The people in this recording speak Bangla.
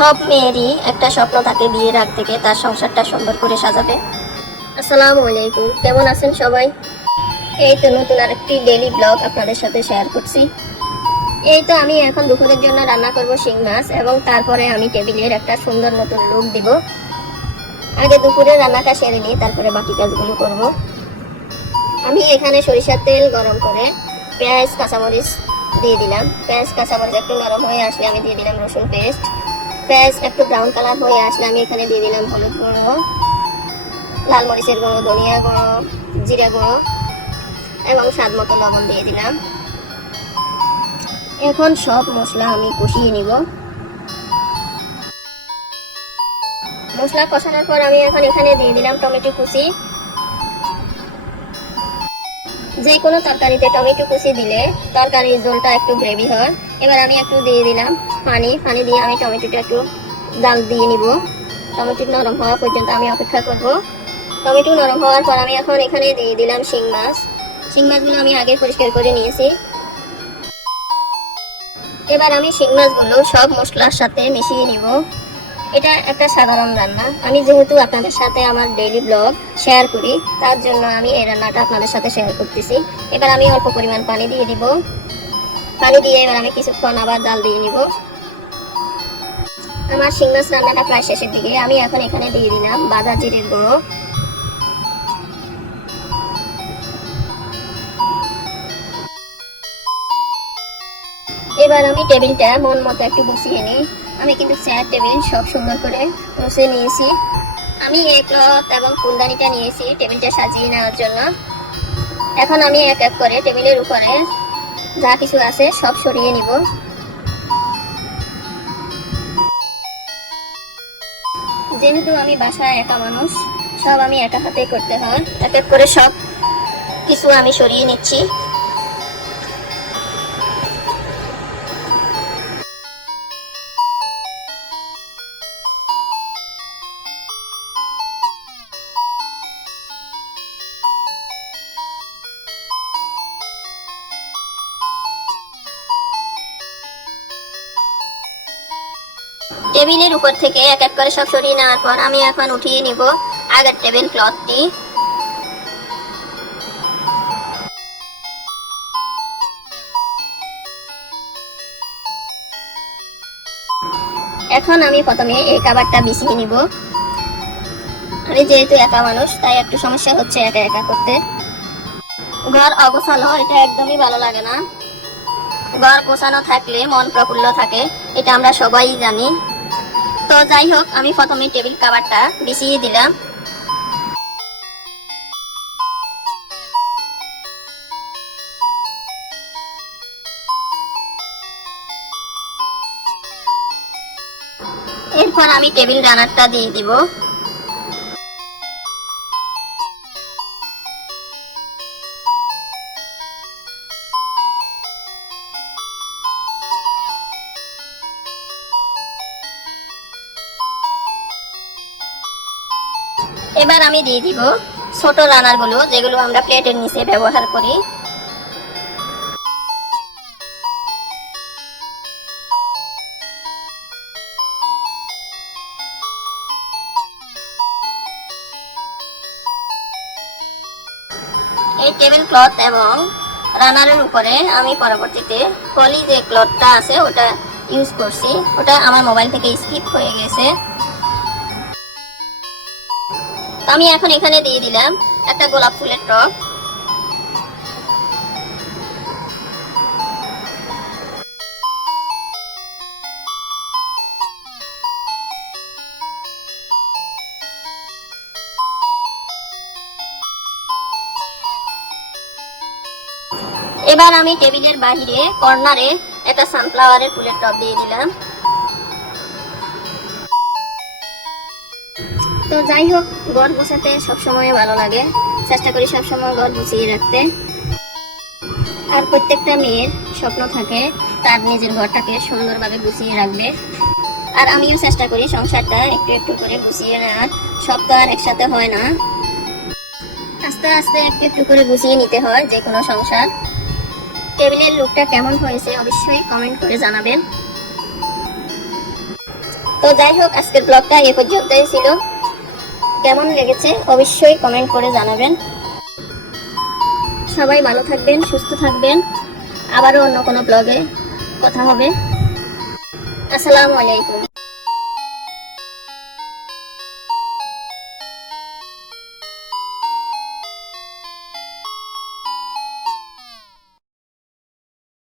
সব মেয়েরই একটা স্বপ্ন থাকে বিয়ের আগ থেকে তার সংসারটা সুন্দর করে সাজাবে। আসসালামু আলাইকুম, কেমন আছেন সবাই? এই তো নতুন আরেকটি ডেইলি ব্লগ আপনাদের সাথে শেয়ার করছি। এই তো আমি এখন দুপুরের জন্য রান্না করব শিং মাছ এবং তারপরে আমি টেবিলের একটা সুন্দর নতুন লুক দিব। আগে দুপুরে রান্নাটা সেরে নিই তারপরে বাকি কাজগুলো করব। আমি এখানে সরিষার তেল গরম করে পেঁয়াজ, কাঁচামরিচ দিয়ে দিলাম। পেঁয়াজ, কাঁচামরিচ একটু নরম হয়ে আসলে আমি দিয়ে দিলাম রসুন পেস্ট পেঁয়াজ একটু ব্রাউন কালার হয়ে আসলে আমি এখানে দিয়ে দিলাম হলুদ গুঁড়ো, লাল মরিচের গুঁড়ো, ধনিয়া গুঁড়ো, জিরা গুঁড়ো এবং স্বাদ মতো লবণ দিয়ে দিলাম। এখন সব মশলা আমি কষিয়ে নিব। মশলা কষানোর পর আমি এখন এখানে দিয়ে দিলাম টমেটো কুচি। যে কোনো তরকারিতে টমেটো কুচি দিলে তরকারির ঝোলটা একটু গ্রেভি হয়। এবার আমি একটু দিয়ে দিলাম পানি। পানি দিয়ে আমি টমেটোটা একটু জাল দিয়ে নিব। টমেটো নরম হওয়া পর্যন্ত আমি অপেক্ষা করব। টমেটো নরম হওয়ার পর আমি এখন এখানে দিয়ে দিলাম শিং মাছ। শিং মাছগুলো আমি আগে পরিষ্কার করে নিয়েছি। এবার আমি শিং মাছগুলো সব মশলার সাথে মিশিয়ে নিব। এটা একটা সাধারণ রান্না। আমি যেহেতু আপনাদের সাথে আমার ডেইলি ব্লগ শেয়ার করি, তার জন্য আমি এই রান্নাটা আপনাদের সাথে শেয়ার করতেছি। এবার আমি অল্প পরিমাণ পানি দিয়ে দিব। পানি দিয়ে এবার আমি কিছুক্ষণ আবার জাল দিয়ে নিব। আমার শিং মাছ রান্নাটা প্রায় শেষের দিকে। আমি এখন এখানে দিয়ে দিলাম বাদা জিরের গুঁড়ো। এবার আমি টেবিলটা মন মতো একটু বসিয়ে নিই। আমি কিন্তু চেয়ার টেবিল সব সুন্দর করে বসে নিয়েছি। আমি এই ক্লথ এবং ফুলদানিটা নিয়েছি টেবিলটা সাজিয়ে নেওয়ার জন্য। এখন আমি এক এক করে টেবিলের উপরে যা কিছু আছে সব সরিয়ে নিব। যেহেতু আমি বাসায় একা মানুষ, সব আমি একা হাতেই করতে হয়। এক এক করে সব কিছু আমি সরিয়ে নিচ্ছি। টেবিলের উপর থেকে এক এক করে সব সরিয়ে নেওয়ার পর আমি এখন উঠিয়ে নিব আগের টেবিল ক্লথটি। এখন আমি প্রথমে এই কাবারটা বিছিয়ে নিব। আমি যেহেতু একা মানুষ, তাই একটু সমস্যা হচ্ছে একা একা করতে। ঘর অগোছালো, এটা একদমই ভালো লাগে না। ঘর গোছানো থাকলে মন প্রফুল্ল থাকে, এটা আমরা সবাই জানি। তো যাই হোক, আমি প্রথমে টেবিল কাভারটা বিছিয়ে দিলাম। এরপর আমি টেবিল রানারটা দিয়ে দিব। এবার আমি দিয়ে দিব ছোট রানারগুলো যেগুলো আমরা প্লেটের নিচে ব্যবহার করি। এই টেবিল ক্লথ এবং রানারের উপরে আমি পরবর্তীতে পলি যে ক্লথটা আছে, ওটা ইউজ করছি। ওটা আমার মোবাইল থেকে স্কিপ হয়ে গেছে। আমি এখন এখানে দিয়ে দিলাম একটা গোলাপ ফুলের টব এবার আমি টেবিলের বাহিরে কর্নারে একটা সানফ্লাওয়ারের ফুলের টব দিয়ে দিলাম। তো যাই হোক ঘর গোছাতে সবসময় ভালো লাগে। চেষ্টা করি সবসময় ঘর গুছিয়ে রাখতে। আর প্রত্যেকটা মেয়ের স্বপ্ন থাকে, তার নিজের ঘরটাকে সুন্দরভাবে গুছিয়ে রাখবে। আর আমিও চেষ্টা করি সংসারটা একটু একটু করে গুছিয়ে নেওয়ার। সব তো আর একসাথে হয় না। আস্তে আস্তে একটু একটু করে গুছিয়ে নিতে হয় যে কোনো সংসার। টেবিলের লুকটা কেমন হয়েছে অবশ্যই কমেন্ট করে জানাবেন। তো যাই হোক, আজকের ব্লগটা এ পর্যন্তই ছিল। কেমন লেগেছে অবশ্যই কমেন্ট করে জানাবেন। সবাই ভালো থাকবেন, সুস্থ থাকবেন। আবারও অন্য কোনো ব্লগে কথা হবে। আসসালামু আলাইকুম।